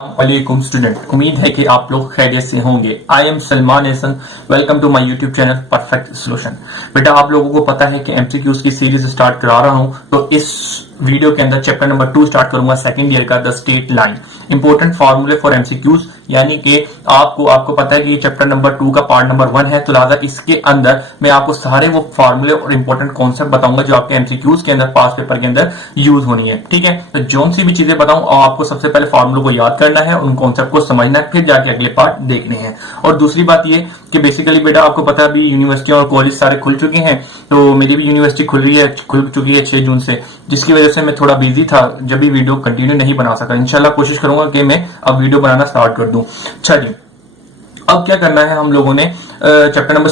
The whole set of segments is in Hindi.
वालेकुम स्टूडेंट, उम्मीद है कि आप लोग खैरियत से होंगे। I am Salman Ehsan, welcome to my YouTube channel perfect solution. बेटा, आप लोगों को पता है कि एमसीक्यूज की सीरीज स्टार्ट करा रहा हूं, तो इस वीडियो के अंदर चैप्टर नंबर 2 स्टार्ट करूंगा, सेकंड ईयर का, द स्ट्रेट लाइन, इंपॉर्टेंट फार्मूले फॉर एमसीक्यूज। यानी कि आपको पता है कि ये चैप्टर नंबर 2 का पार्ट नंबर 1 है, तो लिहाजा इसके अंदर मैं आपको सारे वो फार्मूले और इंपॉर्टेंट कॉन्सेप्ट बताऊंगा जो आपके एमसीक्यूज के अंदर, पास पेपर के अंदर यूज होनी है। ठीक है, तो जो सी भी चीजें बताऊं, आपको सबसे पहले फार्मूलों को याद करना है, उन कॉन्सेप्ट को समझना है, फिर जाके अगले पार्ट देखने हैं। और दूसरी बात ये कि बेसिकली बेटा, आपको पता है अभी यूनिवर्सिटियां और कॉलेज सारे खुल चुके हैं, तो मेरी भी यूनिवर्सिटी खुल चुकी है 6 जून से, जिसकी वजह से मैं थोड़ा बिजी था, जब भी वीडियो कंटिन्यू नहीं बना सका। इंशाल्लाह कोशिश करूंगा कि मैं अब वीडियो बनाना स्टार्ट कर दूं। चलिए, अब क्या करना है, हम लोगों ने चैप्टर नंबर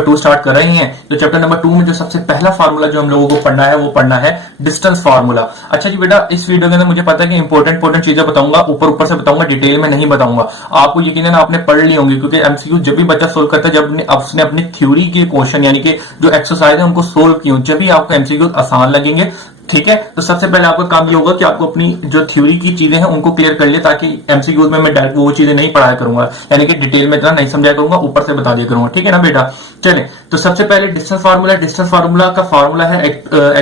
2 स्टार्ट कर रहे हैं। तो चैप्टर नंबर 2 में जो सबसे पहला फार्मूला जो हम लोगों को पढ़ना है, वो पढ़ना है डिस्टेंस फार्मूला। अच्छा जी बेटा, इस वीडियो के अंदर मुझे पता है कि इंपॉर्टेंट चीजें बताऊंगा, ऊपर से बताऊंगा, डिटेल में नहीं बताऊंगा। आपको यकीनन आपने पढ़ ली होंगी, क्योंकि एमसीक्यू जब भी बच्चा सोल्व करता है, जब उसने अपनी थ्योरी के क्वेश्चन यानी कि जो एक्सरसाइज है उनको सोल्व किया, जब भी आपको एमसीक्यू आसान लगेंगे। ठीक है, तो सबसे पहले आपका काम ये होगा कि आपको अपनी जो थ्योरी की चीजें हैं उनको क्लियर कर ले, ताकि एमसीक्यूज में मैं डायरेक्ट वो चीजें नहीं पढ़ाया करूंगा, यानी कि डिटेल में इतना नहीं समझाया करूंगा, ऊपर से बता दिया करूंगा। ठीक है ना बेटा, चले। तो सबसे पहले डिस्टेंस फार्मूला का फार्मूला है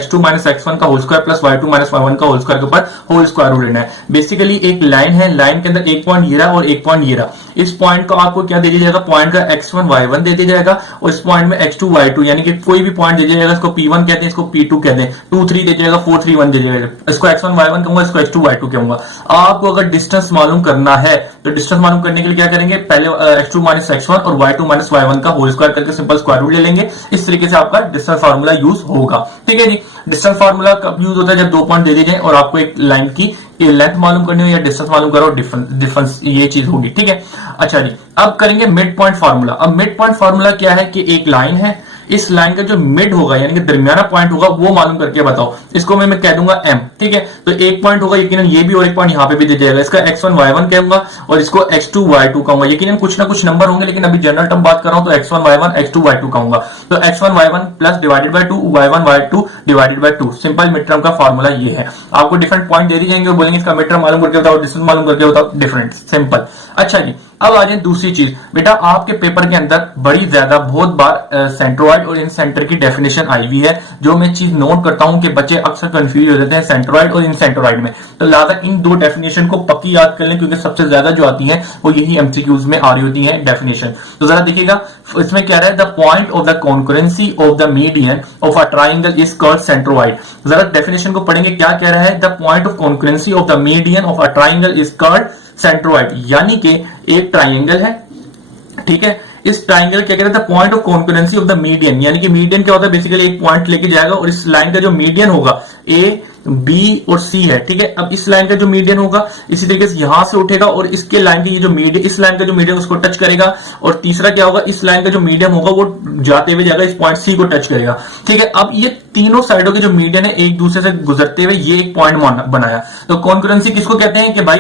x2 माइनस x1 का whole square plus y2 minus y1 का होल स्क्वायर के ऊपर होल स्क्वायर रूट लेना है। बेसिकली एक लाइन है, लाइन के अंदर एक पॉइंट ये रहा और एक पॉइंट ये रहा। इस पॉइंट को आपको क्या दे दिया जाएगा, पॉइंट का x1 y1 दे दिया जाएगा, और इस पॉइंट में x2 y2 यानी कि कोई भी पॉइंट दे दिया जाएगा, इसको p1 कहते हैं, इसको p2 कहते हैं, 2 3 दे दिया जाएगा, 4 3 1 दे दिया जाएगा। इसको x1 y1 कहूंगा, इसको x2 y2 कहूंगा। आपको अगर डिस्टेंस मालूम करना है, तो डिस्टेंस मालूम करने के लिए क्या करेंगे, पहले x2 माइनस x1 और y2 माइनस y1 का होल स्क्वायर करके सिंपल स्क्वायर रूट ले लेंगे। इस तरीके से आपका डिस्टेंस फार्मूला यूज होगा। ठीक है जी। डिस्टेंस फार्मूला कब यूज होता है, जब 2 पॉइंट दे दिए जाए और आपको एक लाइन की लेंथ मालूम करनी हो या डिस्टेंस मालूम करो, डिफरेंस ये चीज होगी। ठीक है, अच्छा जी। अब करेंगे मिड पॉइंट फार्मूला। अब मिड पॉइंट फार्मूला क्या है कि एक लाइन है, इस लाइन का जो मिड होगा यानी कि दरमियाना पॉइंट होगा, वो मालूम करके बताओ। इसको मैं कह दूंगा m। ठीक है, तो एक पॉइंट होगा यकीनन ये भी, और एक पॉइंट यहां पे भी दे जाएगा। इसका x1 y1 कहूंगा और इसको x2 y2 कहूंगा। यकीनन कुछ ना कुछ नंबर होंगे, लेकिन अभी जनरल टर्म बात कर रहा हूं, तो x1 y1 x2 y2 कहूंगा। तो x1 y1 plus divided by 2 y1 y2 divided by 2। Simple mid term का फार्मूला ये है। आपको डिफरेंट पॉइंट दे दी जाएंगे और बोलेंगे इसका मिड टर्म मालूम करके बताओ, डिस्टेंस मालूम करके बताओ, डिफरेंट, सिंपल। अच्छा जी, अब आ जाए दूसरी चीज। बेटा, आपके पेपर के अंदर बड़ी ज्यादा बहुत बार सेंट्रोइड और इन सेंटर की डेफिनेशन आई हुई है, जो मैं चीज नोट करता हूं कि बच्चे अक्सर कंफ्यूज हो जाते हैं सेंट्रोइड और इन सेंट्रोइड में। तो लिहाजा इन दो डेफिनेशन को पक्की याद कर लें, क्योंकि सबसे ज्यादा जो आती है वो यही एमसीक्यूज में आ रही होती है डेफिनेशन। तो जरा देखिएगा, इसमें क्या रहा है, the point of the concurrency of the median of a triangle is called centroid. जरा डेफिनेशन को पढ़ेंगे, क्या कह रहा है, the point of concurrency of the median of a triangle is called centroid. यानी कि एक ट्राइंगल है, ठीक है, इस ट्राइंगल क्या कहते हैं, point of concurrency of the median. यानी कि मीडियन क्या होता है, बेसिकली एक पॉइंट लेके जाएगा और इस लाइन का जो मीडियन होगा, ए बी और सी है। ठीक है, अब इस लाइन का जो मीडियन होगा इसी तरीके से यहां से उठेगा और इसके लाइन की ये जो मीडियन, इस लाइन का जो मीडियन उसको टच करेगा, और तीसरा क्या होगा, इस लाइन का जो मीडियन होगा वो जाते हुए जाएगा इस पॉइंट सी को टच करेगा। ठीक है, अब ये तीनों साइडों के जो मीडियन है एक दूसरे से गुजरते हुए ये एक पॉइंट बनाया। तो कॉन्करेंसी किसको कहते हैं कि भाई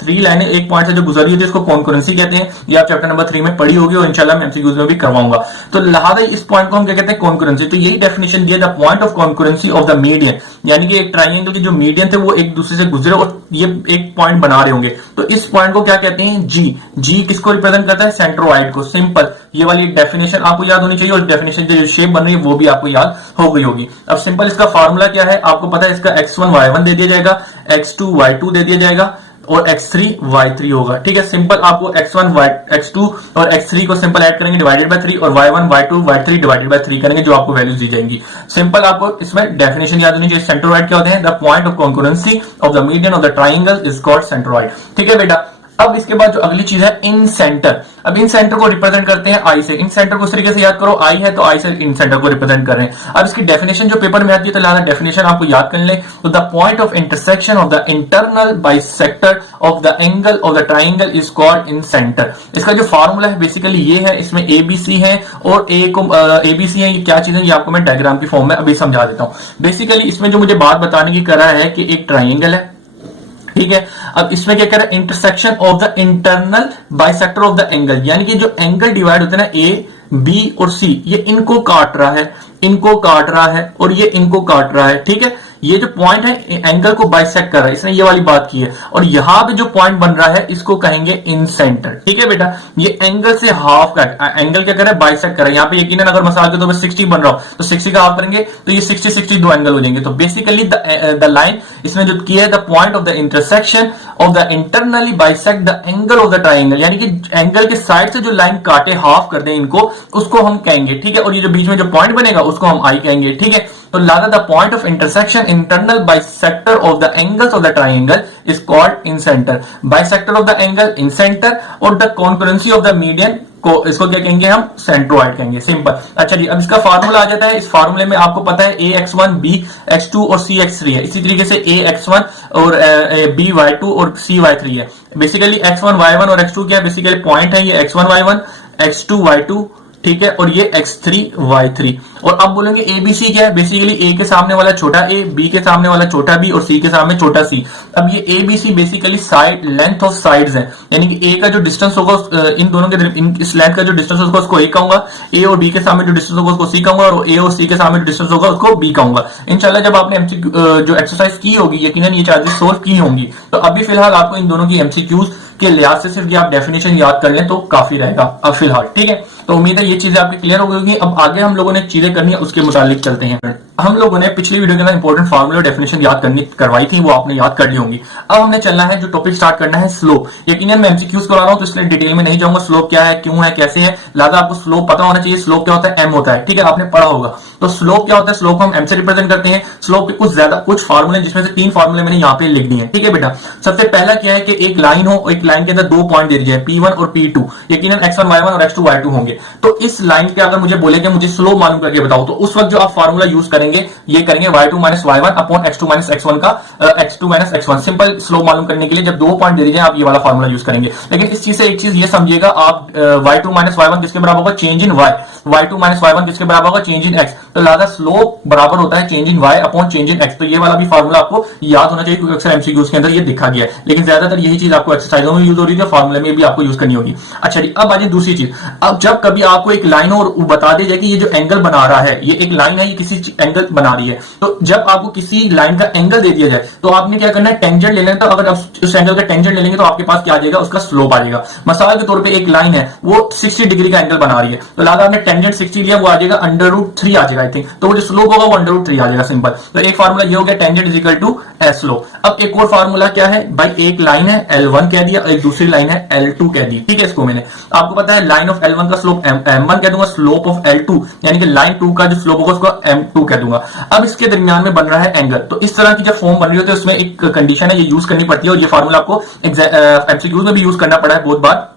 3 लाइनें एक पॉइंट से जो गुजर रही है, इसको कॉन्करेंसी कहते हैं। ये आप चैप्टर नंबर 3 में पढ़ी होगी और इंशाल्लाह मैं एमसीक्यूज में भी करवाऊंगा। तो लिहाजा इस पॉइंट को हम क्या कहते हैं, कॉन्करेंसी। तो यही डेफिनेशन दिया, the point of concurrency of the median, यानी कि एक ट्राइंगल के जो मीडियन थे वो एक दूसरे से गुजरे और ये एक पॉइंट बना रहे होंगे। तो इस पॉइंट को क्या कहते हैं, जी। जी किसको रिप्रेजेंट करता है, सेंट्रोइड को। सिंपल, ये वाली डेफिनेशन आपको याद होनी चाहिए, और डेफिनेशन जो शेप बन रही है वो भी आपको याद हो गई होगी। अब सिंपल इसका फार्मूला क्या है, आपको पता है, इसका x1 y1 दे दिया जाएगा, x2 y2 दे दिया जाएगा और x3 y3 होगा। ठीक है, सिंपल आपको x2 और x3 को सिंपल ऐड करेंगे डिवाइडेड बाय 3, और y1 y2 y3 divided by 3 करेंगे, जो आपको वैल्यूज दी जाएंगी। सिंपल आपको इसमें डेफिनेशन याद होनी चाहिए। सेंट्रोइड क्या होते हैं, the point of concurrency of the median of the triangle is called centroid. ठीक है बेटा, अब इसके बाद जो अगली चीज है, इन सेंटर। अब इन सेंटर को रिप्रेजेंट करते हैं आई से। इन सेंटर को इस तरीके से याद करो, आई है तो आई से इन सेंटर को रिप्रेजेंट कर रहे हैं। अब इसकी डेफिनेशन जो पेपर में आती है, तो लिहाजा डेफिनेशन आपको याद कर ले। तो the point of intersection of the internal bisector of the angle of the triangle is called in centre. इसका जो फार्मूला है बेसिकली ये है, इसमें एबीसी है और एबीसी है, ये क्या चीज है ये आपको मैं डायग्राम की फॉर्म में अभी समझा देता हूं। बेसिकली इसमें जो मुझे बात बताने की करा है कि एक ट्राइंगल है, ठीक है। अब इसमें क्या कह रहा है, intersection of the internal bisector of the angle, यानी कि जो एंगल डिवाइड होते हैं ना, ए बी और सी, ये इनको काट रहा है, इनको काट रहा है और ये इनको काट रहा है। ठीक है, ये जो पॉइंट है एंगल को बाइसेक्ट कर रहा है, इसने ये वाली बात की है, और यहां पे जो पॉइंट बन रहा है इसको कहेंगे इन सेंटर। ठीक है बेटा, ये एंगल से हाफ का एंगल क्या कर रहा है, बाइसेक्ट कर रहा है। यहाँ पे यकीनन अगर मसाल के तौर पर 60 बन रहा हो तो 60 का हाफ करेंगे तो ये 60 दो एंगल हो जाएंगे। तो बेसिकली द लाइन इसमें जो किया है, the point of the intersection of the internally bisect the angle of the triangle, यानी कि एंगल के साइड से जो लाइन काटे हाफ कर दें इनको, उसको हम कहेंगे। ठीक है, और ये जो बीच में जो पॉइंट बनेगा उसको हम आई कहेंगे। ठीक है, तो लादा the point of intersection internal bisector of the angles of the triangle is called incentre. Bisector of the angle incentre और the concurrency of the median को इसको क्या कहेंगे हम, सेंट्रोइड कहेंगे। सिंपल। अच्छा जी, अब इसका फार्मूला आ जाता है। इस फार्मूले में आपको पता है ax1 bx2 और cx3 है। इसी तरीके से ax1 और by2 और cy3 है। बेसिकली x1 y1 और x2 क्या है, बेसिकली पॉइंट है ये x1 y1 x2 y2, ठीक है, और ये x3 y3। और अब बोलेंगे ABC क्या है, बेसिकली A के सामने वाला छोटा a, B के सामने वाला छोटा b और C के सामने छोटा c। अब ये ABC basically side length of sides है, यानी कि A का जो डिस्टेंस होगा इन दोनों के इस लेंथ का जो डिस्टेंस होगा उसको A कहूंगा, A और B के सामने जो डिस्टेंस होगा उसको C कहूंगा, और A और C के सामने जो डिस्टेंस होगा उसको B कहूंगा। इंशाल्लाह जब आपने जो एक्सरसाइज की होगी यकीनन ये चार्जेस सोल्व की होंगी। तो अभी फिलहाल आपको इन दोनों की MCQs के लिहाज से सिर्फ ये आप डेफिनेशन याद कर लें तो काफी रहेगा अब फिलहाल। ठीक है, तो उम्मीद है ये चीजें आपकी क्लियर हो गई होंगी। अब आगे हम लोगों ने चीजें करनी है उसके मुतालिक चलते हैं। हम लोगों ने पिछली वीडियो के अंदर इंपॉर्टेंट फार्मूला और डेफिनेशन याद करवाई थी, वो आपने याद कर ली होंगी। अब हमने चलना है, जो टॉपिक स्टार्ट करना है स्लोप। यकीनन मैं एमसीक्यूज करा रहा हूं तो इसलिए डिटेल में नहीं जाऊंगा, स्लोप क्या है, क्यों है, कैसे है, लिहाजा आपको स्लोप पता होना चाहिए। स्लोप क्या होता है, एम होता है। ठीक है, आपने पढ़ा होगा। तो स्लोप क्या होता है, स्लोप हम एम से रिप्रेजेंट करते हैं। स्लोप के कुछ फार्मूले जिसमें से 3 फार्मूले मैंने यहाँ पे लिख दिए हैं। ठीक है बेटा, सबसे पहला क्या है कि एक लाइन हो, एक लाइन के अंदर 2 पॉइंट दे दिए P1 और P2, यकीनन x1 y1 और x2 y2 होंगे। तो इस लाइन के अगर मुझे बोले कि मुझे स्लोप मालूम करके बताओ, तो उस वक्त जो आप फार्मूला यूज करेंगे ये करेंगे y2 minus y1 upon x2 minus x1 का x2 minus x1। Simple slope मालूम करने के लिए जब 2 पॉइंट दे दीजिए आप ये वाला फार्मूला यूज करेंगे। लेकिन इस चीज से एक चीज ये समझिएगा आप, y2 माइनस y1 किसके बराबर होगा, change in y। y2 minus y1 किसके बराबर होगा, चेंज इन x। तो लिहाजा स्लोप बराबर होता है change in y upon change in x। तो ये वाला भी फार्मूला आपको याद होना चाहिए क्योंकि अक्सर एमसीक्यूज के अंदर ये दिखा गया है, लेकिन ज्यादातर यही चीज आपको एक्सरसाइजों में यूज हो रही है, फार्मूले में भी आपको यूज करनी होगी। अच्छा जी, अब आ जाए दूसरी चीज। अब जब कभी आपको एक लाइन और बता दी जाए कि ये जो एंगल बना रहा है, ये एक लाइन है, ये किसी एंगल बना रही है, तो जब आपको किसी लाइन का एंगल दे दिया जाए तो आपने क्या करना है, टेंजेंट ले लेना। तो अगर आप उस एंगल का टेंजेंट ले लेंगे तो आपके पास क्या आ जाएगा, उसका स्लोप आ जाएगा। मिसाल के तौर पे एक लाइन है वो 60 डिग्री का एंगल बना रही है, तो लिहाजा आपने टेंजेंट 60 लिया, वो आ जाएगा √3 आ जाएगा आई थिंक। तो वो जो स्लोप होगा वो √3 आ जाएगा। सिंपल। तो एक फार्मूला ये हो गया, tangent is equal to slope. अब एक और फार्मूला क्या है भाई, एक लाइन है L1 कह दिया, एक दूसरी लाइन है L2 कह दी। ठीक है, इसको मैंने आपको पता है लाइन ऑफ L1 का स्लोप M1 कह दूंगा, स्लोप ऑफ L2 यानी कि लाइन 2 का जो स्लोप होगा उसको M2 कह दूंगा। अब इसके दरमियान में बन रहा है एंगल, तो इस तरह की जब फॉर्म बन रही होती है उसमें एक कंडीशन है, ये यूज करनी पड़ती है, और ये फार्मूला आपको एमसीक्यूज में भी यूज करना पड़ा है बहुत बार।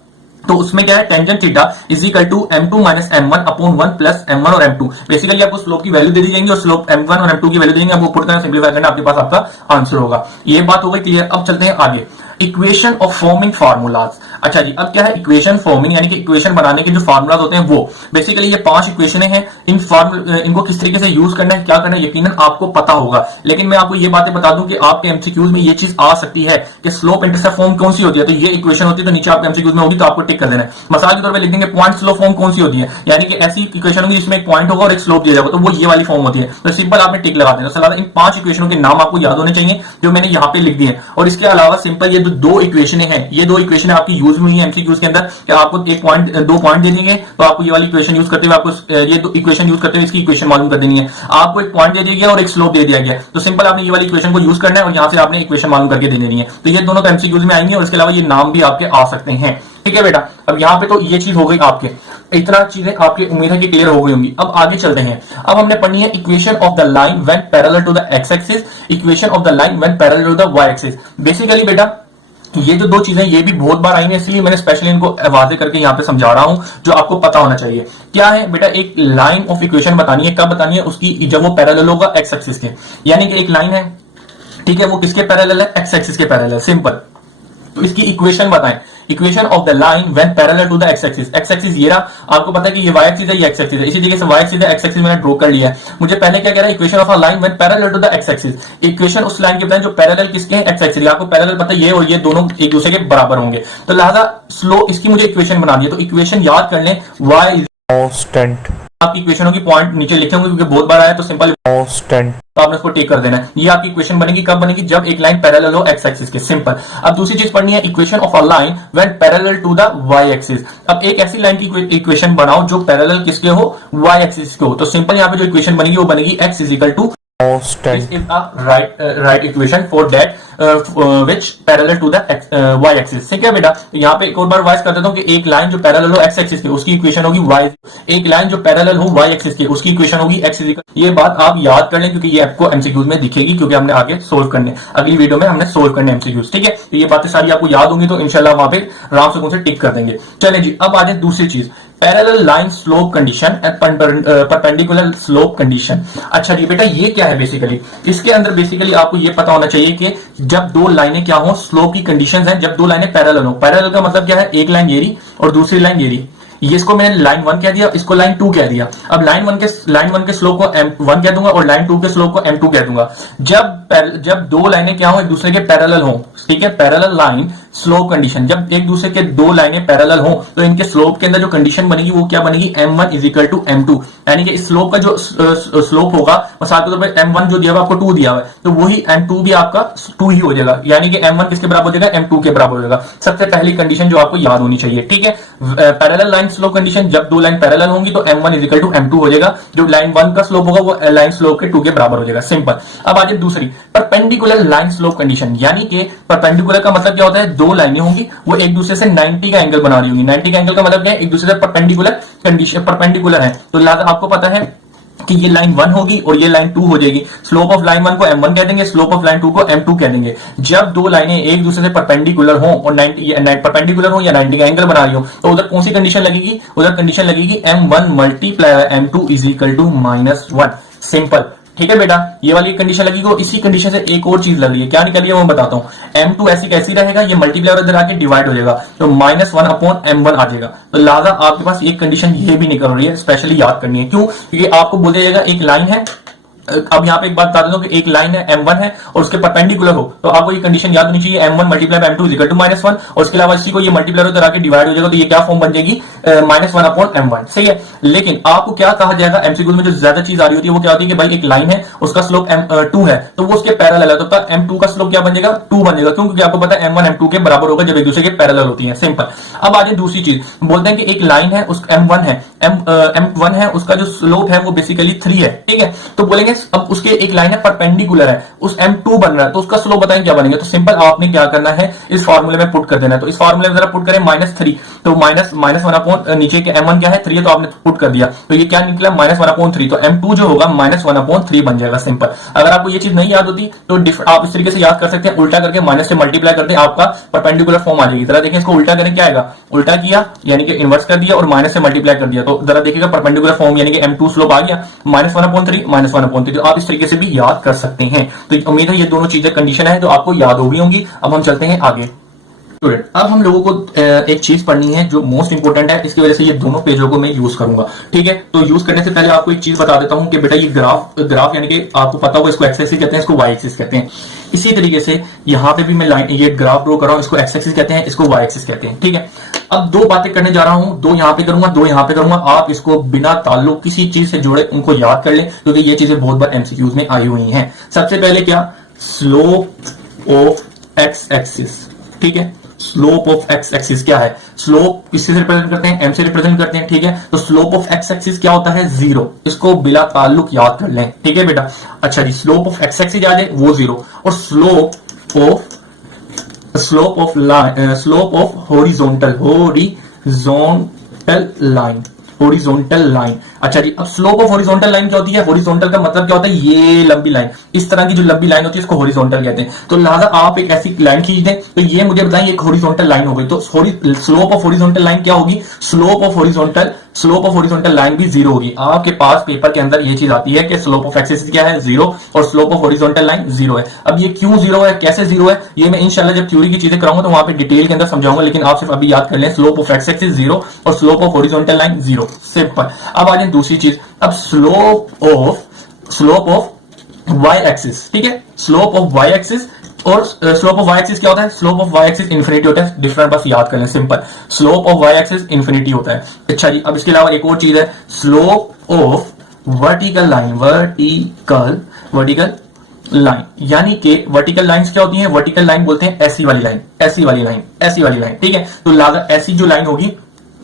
तो उसमें क्या है, tangent theta is equal to M2 minus M1 upon 1 plus M1 और M2। बेसिकली आपको स्लोप की वैल्यू दे दी जाएंगी और स्लोप M1 और M2 की वैल्यू देंगे, आपको पुट करना, सिंपलीफाई करना, आपके पास आपका आंसर होगा। ये बात हो गई क्लियर। अब चलते हैं आगे, इक्वेशन ऑफ फॉर्मिंग फार्मूलाज। अच्छा जी, अब क्या है इक्वेशन फॉर्मिंग, यानी कि इक्वेशन बनाने के जो फार्मूलाज होते हैं वो बेसिकली ये 5 इक्वेशनें हैं। इनको किस तरीके से यूज करना है, क्या करना है, यकीनन आपको पता होगा। लेकिन मैं आपको ये बातें बता दूं कि आपके एमसीक्यूज में ये चीज आ सकती है कि स्लोप इंटरसेप्ट फॉर्म कौन सी होती है, तो ये इक्वेशन होती है, तो नीचे आपके एमसीक्यूज में होगी तो आपको टिक कर देना है। मिसाल के तौर पर लिख देंगे पॉइंट स्लोप फॉर्म कौन सी होती है, यानी कि ऐसी इक्वेशन होगी जिसमें एक पॉइंट होगा और एक स्लोप दिया जाएगा, तो वो ये वाली फॉर्म होती है। तो सिंपल आपने टिक लगा देना। तो इन 5 इक्वेशनों के नाम आपको याद होने चाहिए जो मैंने यहाँ पे लिख दिए। और इसके अलावा सिंपल ये 2 इक्वेशनें हैं, ये 2 इक्वेशनें आपकी यूज हुई है एमसीक्यूज के अंदर कि आपको 2 पॉइंट दे देंगे तो आपको ये वाली इक्वेशन यूज करते हुए आपको ये 2 इक्वेशन यूज करते हुए इसकी इक्वेशन मालूम कर देनी है। आपको एक पॉइंट दे दिया गया और एक स्लोप दे दिया गया, तो सिंपल आपने ये वाली इक्वेशन को यूज करना है और यहां से आपने इक्वेशन मालूम करके दे देनी है। तो ये दोनों तो एमसीक्यूज में आएंगे और इसके अलावा ये नाम भी आपके आ सकते हैं। ठीक है बेटा, अब यहाँ पे तो ये चीज हो गई आपके, इतना चीजें आपकी उम्मीद है कि क्लियर हो गई होंगी। अब आगे चलते हैं। अब हमने पढ़नी है equation of the line when parallel to the x axis, equation of the line when parallel to the y axis. Basically बेटा ये जो 2 चीजें ये भी बहुत बार आई हैं, इसलिए मैंने स्पेशली इनको वाजे करके यहाँ पे समझा रहा हूं, जो आपको पता होना चाहिए। क्या है बेटा, एक लाइन ऑफ इक्वेशन बतानी है, कब बतानी है, उसकी जब वो पैरेलल होगा एक्स एक्सिस के, यानी कि एक लाइन है, ठीक है, वो किसके पैरेलल है, एक्स एक्सिस के पैरेलल। सिंपल। तो इसकी इक्वेशन बताएं, equation of the line when parallel to the x axis. X axis ये रहा, आपको पता है कि ये वाई एक्सिस है, ये एक्स एक्सिस है, इसी तरीके से वाई एक्सिस है, एक्स एक्सिस मैंने ड्रॉ कर लिया है। मुझे पहले क्या कह रहा है, equation of a line when parallel to the x axis. Equation उस लाइन के बताएं जो पैरेलल किसके हैं, एक्स एक्सिस। आपको पैरेलल पता है ये और ये दोनों एक दूसरे के बराबर होंगे, तो लिहाजा स्लो इसकी मुझे इक्वेशन बना दी है। तो इक्वेशन याद कर लें, y कांस्टेंट आपकी इक्वेशन होगी, पॉइंट नीचे लिखे होंगे क्योंकि बहुत बार आया तो सिंपल कांस्टेंट, तो आपने उसको टेक कर देना है। ये आपकी इक्वेशन बनेगी, कब बनेगी, जब एक लाइन पैरेलल हो एक्स एक्सिस के, सिंपल। अब दूसरी चीज पढ़नी है, equation of a line when parallel to the y axis. अब एक ऐसी लाइन की इक्वेशन बनाओ जो पैरेलल किसके हो, वाई एक्सिस के हो। तो सिंपल यहाँ पे जो इक्वेशन बनेगी वो बनेगी x is equal to constant is a right equation for that which parallel to the y axis। ठीक है बेटा, यहाँ पे एक और बार वाइज कर देता हूँ कि एक लाइन जो पैरेलल हो x एक्सिस के उसकी इक्वेशन होगी y, एक लाइन जो पैरेलल हो y एक्सिस के उसकी इक्वेशन होगी x इज इक्वल। ये बात आप याद कर लें क्योंकि ये आपको एमसीक्यूज में दिखेगी, क्योंकि हमने आगे सोल्व करने, अगली वीडियो में हमने सोल्व करने एमसीक्यूज। ठीक है, तो ये बातें सारी आपको याद होंगी तो इंशाल्लाह वहां पे आराम से कौन से टिक कर देंगे। चलें जी, अब आ जाए दूसरी चीज, parallel line slope condition and perpendicular slope condition. अच्छा जी बेटा, ये क्या है बेसिकली, इसके अंदर बेसिकली आपको ये पता होना चाहिए कि जब दो लाइनें क्या हो, स्लोप की कंडीशंस हैं, जब दो लाइनें पैरेलल हो। पैरेलल का मतलब क्या है, एक लाइन ये रही और दूसरी लाइन ये रही, ये इसको मैंने लाइन 1 कह दिया, इसको लाइन 2 कह दिया। अब लाइन 1 के स्लोप को m1 कह दूंगा और लाइन 2 के स्लोप को m2 कह दूंगा। जब दो लाइनें क्या हो, एक दूसरे के पैरेलल हो, ठीक है, पैरेलल लाइन स्लोप कंडीशन, जब एक दूसरे के दो लाइनें पैरेलल हो तो इनके स्लोप के अंदर जो कंडीशन बनेगी वो क्या बनेगी, m1 is equal to m2। यानी कि इस स्लोप का जो स्लोप होगा, मिसाल के तौर पर m1 जो दिया हुआ आपको 2 दिया हुआ है, तो वही m2 भी आपका 2 ही हो जाएगा, यानी कि m1 किसके बराबर हो जाएगा, m2 के बराबर हो जाएगा। सबसे पहली कंडीशन जो आपको याद होनी चाहिए। ठीक है, पैरेलल लाइन स्लोप कंडीशन, जब दो लाइन पैरेलल होंगी तो m1 is equal to m2 हो जाएगा, जो लाइन 1 का स्लोप होगा वो लाइन स्लोप के 2 के बराबर हो जाएगा, सिंपल। अब आगे दूसरी, परपेंडिकुलर लाइन स्लोप कंडीशन, यानी कि परपेंडिकुलर का मतलब क्या होता है, दो लाइनें होंगी वो एक दूसरे से 90 का एंगल बना रही होंगी। 90 का एंगल का मतलब क्या है, एक दूसरे से परपेंडिकुलर कंडीशन, परपेंडिकुलर है, तो लिहाजा आपको पता है कि ये लाइन 1 होगी और ये लाइन 2 हो जाएगी। स्लोप ऑफ लाइन 1 को m1 कह देंगे, स्लोप ऑफ लाइन 2 को m2 कह देंगे। जब दो लाइनें एक दूसरे से परपेंडिकुलर हो और 90 परपेंडिकुलर हो या 90 का एंगल बना रही हो, तो उधर कौन सी कंडीशन लगेगी, उधर कंडीशन लगेगी m1 multiply m2 is equal to -1, simple. ठीक है बेटा, ये वाली कंडीशन लगी को, इसी कंडीशन से एक और चीज लग रही है, क्या निकल रही है वो मैं बताता हूं। m2 ऐसी कैसी रहेगा, ये मल्टीप्लाई और इधर आके डिवाइड हो जाएगा, तो -1 अपॉन m1 आ जाएगा। तो लिहाजा आपके पास एक कंडीशन ये भी निकल रही है, स्पेशली याद करनी है। क्यों, क्योंकि आपको बोल दिया जाएगा एक लाइन है, अब यहाँ पे एक बात बता देता हूं कि एक लाइन है m1 है और उसके परपेंडिकुलर हो, तो आपको ये कंडीशन याद होनी चाहिए, m1 multiply by m2 is equal to -1, और उसके अलावा इसी को ये मल्टीप्लाई होकर आके डिवाइड हो जाएगा, तो ये क्या फॉर्म बन जाएगी, -1 अपॉन m1। सही है, लेकिन आपको क्या कहा जाएगा एमसीक्यू में, जो ज्यादा चीज आ रही होती है वो क्या होती है कि भाई एक लाइन है, उसका स्लोप m2 है, तो वो उसके पैरेलल है, तो m2 का स्लोप क्या बन जाएगा, 2 बन जाएगा। क्यों, क्योंकि आपको पता है m1 m2 के बराबर होगा जब एक दूसरे के पैरेलल होती है, सिंपल। अब आगे दूसरी चीज बोलते हैं कि एक लाइन है, उस m1 है, m1 है, उसका जो स्लोप है वो बेसिकली 3 है। ठीक है, तो बोलेंगे अब उसके एक लाइन है परपेंडिकुलर है, उस m2 बन रहा है, तो उसका स्लोप बताएं क्या बनेगा। तो सिंपल आपने क्या करना है, इस फार्मूले में पुट कर देना है। तो इस फार्मूले में जरा पुट करें -3, तो -1 अपॉन नीचे के m1 क्या है 3 है, तो आपने पुट कर दिया, तो ये क्या निकला -1 अपॉन 3, तो m2 जो होगा -1 अपॉन 3 बन जाएगा, सिंपल। अगर आपको ये चीज नहीं याद होती तो आप इस तरीके से याद कर सकते हैं, उल्टा करके माइनस से मल्टीप्लाई करते हैं, आपका परपेंडिकुलर फॉर्म आ जाएगी। जरा देखिए इसको उल्टा करें, क्या आएगा, उल्टा किया यानी कि इन्वर्स कर दिया और माइनस से मल्टीप्लाई कर दिया, तो जरा देखिएगा परपेंडिकुलर फॉर्म यानी कि m2 स्लोप आ गया -1 अपॉन 3 -1 अपॉन 3। तो आप इस तरीके से भी याद कर सकते हैं। तो उम्मीद है ये दोनों चीजें कंडीशन है तो आपको याद हो गई होंगी। अब हम चलते हैं आगे। स्टूडेंट, अब हम लोगों को एक चीज पढ़नी है जो मोस्ट इंपोर्टेंट है, इसकी वजह से ये दोनों पेजों को मैं यूज करूंगा। ठीक है, तो यूज करने से पहले आपको एक चीज बता देता हूं कि बेटा ये ग्राफ यानी कि आपको पता होगा इसको एक्स एक्सिस कहते हैं, इसको वाई एक्सिस कहते हैं। इसी तरीके से यहां पे भी मैं लाइन ये ग्राफ ड्रॉ कर रहा हूं, इसको एक्स एक्सिस कहते हैं, इसको वाई एक्सिस कहते हैं। ठीक है, अब दो बातें करने जा रहा हूं, दो यहां पे करूंगा, दो यहां पे करूंगा। आप इसको बिना ताल्लुक किसी चीज से जोड़े उनको याद कर लें, क्योंकि ये चीजें बहुत बार एमसीक्यूज में आई हुई हैं। सबसे पहले क्या, स्लोप ऑफ एक्स एक्सिस। ठीक है, स्लोप ऑफ एक्स एक्सिस क्या है, स्लोप किससे रिप्रेजेंट करते हैं, एम से रिप्रेजेंट करते हैं। ठीक है, तो स्लोप ऑफ एक्स एक्सिस क्या होता है, 0, इसको बिला ताल्लुक याद कर लें। ठीक है बेटा, अच्छा जी, स्लोप ऑफ एक्स एक्सिस याद है वो 0, और स्लोप ऑफ हॉरिजॉन्टल लाइन। अच्छा जी, अब स्लोप ऑफ हॉरिजॉन्टल लाइन क्या होती है, हॉरिजॉन्टल का मतलब क्या होता है, ये लंबी लाइन, इस तरह की जो लंबी लाइन होती है इसको हॉरिजॉन्टल कहते हैं। तो लिहाजा आप एक ऐसी लाइन खींच दें, तो ये मुझे बताएं एक हॉरिजॉन्टल लाइन हो गई, तो स्लोप ऑफ हॉरिजॉन्टल लाइन क्या होगी, स्लोप ऑफ हॉरिजॉन्टल लाइन भी 0 होगी। आपके पास पेपर के अंदर ये चीज आती है कि स्लोप ऑफ एक्सिस क्या है, 0, और स्लोप ऑफ हॉरिजॉन्टल लाइन 0 है। अब ये क्यों 0 है, कैसे 0 है, ये मैं इंशाल्लाह जब थ्योरी की चीजें कराऊंगा तो वहां पे डिटेल के अंदर समझाऊंगा, लेकिन आप सिर्फ अभी याद कर लें स्लोप ऑफ एक्स एक्सिस 0 और slope of horizontal line 0, simple. अब आ जाए दूसरी चीज, अब स्लोप ऑफ वाई एक्सिस। ठीक है, स्लोप ऑफ वाई एक्सिस और स्लोप ऑफ वाई एक्सिस क्या होता है? Slope of y axis infinity होता है। डिफरेंट बस याद कर लें, simple. Slope of y axis infinity होता है। अच्छा जी, अब इसके अलावा एक और चीज है, slope of vertical line, vertical line, यानी कि वर्टिकल लाइंस क्या होती हैं? वर्टिकल लाइन बोलते हैं ऐसी वाली लाइन, ऐसी वाली लाइन, ऐसी वाली लाइन, ठीक है। तो लादा ऐसी जो लाइन होगी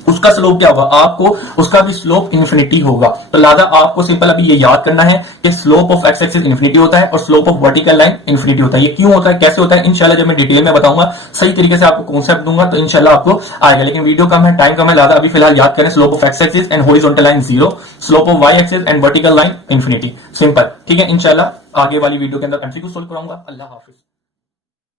उसका स्लोप क्या होगा? आपको उसका भी स्लोप इन्फिनिटी होगा। तो लादा आपको सिंपल अभी ये याद करना है कि slope of x axis infinity होता है और slope of vertical line infinity होता है। ये क्यों होता है, कैसे होता है, इंशाल्लाह जब मैं डिटेल में बताऊंगा, सही तरीके से आपको कॉन्सेप्ट दूंगा तो इंशाल्लाह आपको आएगा। लेकिन वीडियो कम है, टाइम कम है, लादा अभी फिलहाल याद करें slope of x axis and horizontal line 0, slope of y axis and vertical line infinity, simple, ठीक है। इंशाल्लाह आगे वाली वीडियो के अंदर एमसीक्यू सोल्व कराऊंगा। अल्लाह हाफिज।